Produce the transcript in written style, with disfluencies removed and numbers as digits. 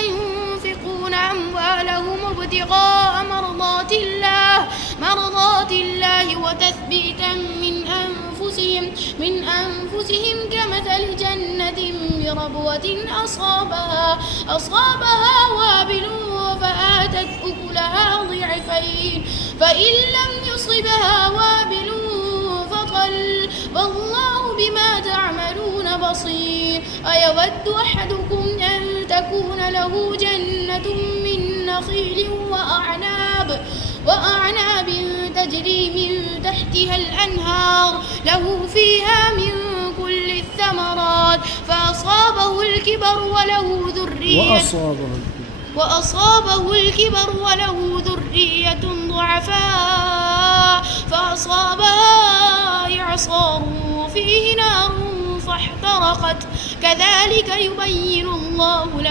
ينفقون أموالهم ابتغاء مرضات الله وتثبيتا من أنفسهم كمثل جنة بربوة أصابها وابل فآتت أكلها ضعفين فإن لم يصبها وابل فطل والله بما تعملون بصير. أيود أحدكم أن تكون له جنة من نخيل وأعناب تجري من تحتها الأنهار له فيها من كل الثمرات فأصابه الكبر وله ذرية ضعفاء فأصابها إعصار فيه نار فاحترقت كذلك يبين الله لكم